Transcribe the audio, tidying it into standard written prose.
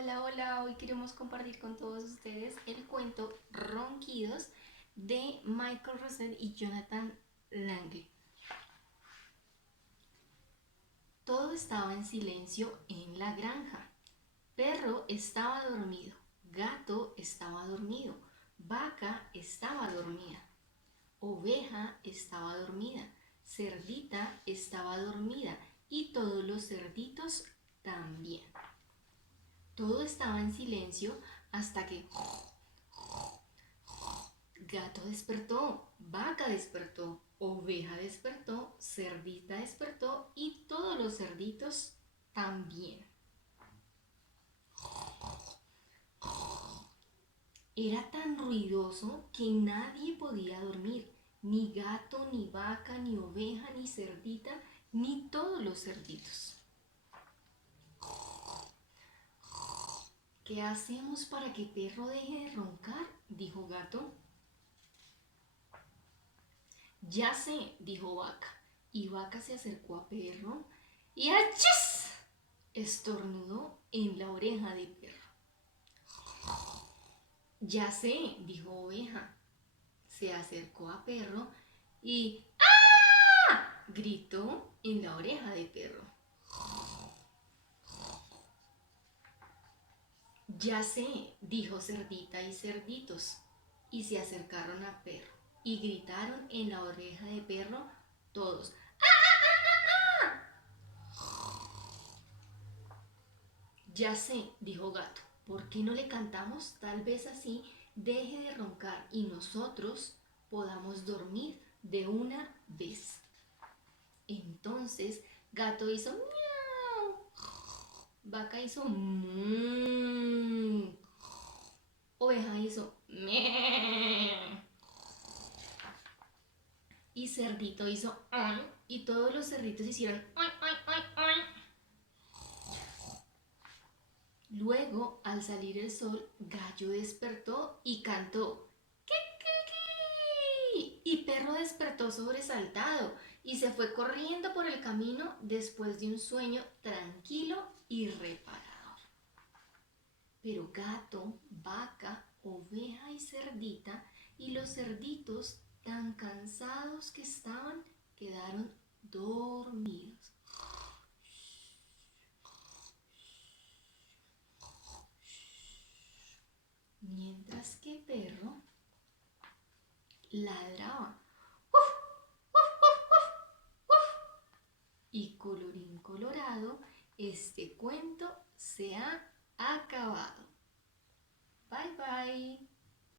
Hola, hola, hoy queremos compartir con todos ustedes el cuento Ronquidos de Michael Rosen y Jonathan Lange. Todo estaba en silencio en la granja. Perro estaba dormido, gato estaba dormido, vaca estaba dormida, oveja estaba dormida, cerdita estaba dormida y todos los cerditos también. Todo estaba en silencio hasta que gato despertó, vaca despertó, oveja despertó, cerdita despertó y todos los cerditos también. Era tan ruidoso que nadie podía dormir, ni gato, ni vaca, ni oveja, ni cerdita, ni todos los cerditos. ¿Qué hacemos para que perro deje de roncar?, dijo gato. Ya sé, dijo vaca, y vaca se acercó a perro y ¡achis!, estornudó en la oreja de perro. Ya sé, dijo oveja, se acercó a perro y ¡ah!, gritó en la oreja de perro. Ya sé, dijo cerdita y cerditos, y se acercaron a perro y gritaron en la oreja de perro todos. Ya sé, dijo gato, ¿por qué no le cantamos? Tal vez así deje de roncar y nosotros podamos dormir de una vez. Entonces gato hizo miau, vaca hizo mmm, oveja hizo meh y cerdito hizo ay, y todos los cerditos hicieron ay, ay, ay, ay. Luego, al salir el sol, Gallo despertó y cantó ¡Kikiki! Y Perro despertó sobresaltado y se fue corriendo por el camino después de un sueño tranquilo y reparador. Pero gato, vaca, oveja y cerdita y los cerditos, tan cansados que estaban, quedaron dormidos. Mientras que Perro ladraba. ¡Uf! ¡Uf! ¡Uf! ¡Uf! ¡Uf! Y colorín colorado, este cuento se ha acabado. Bye bye.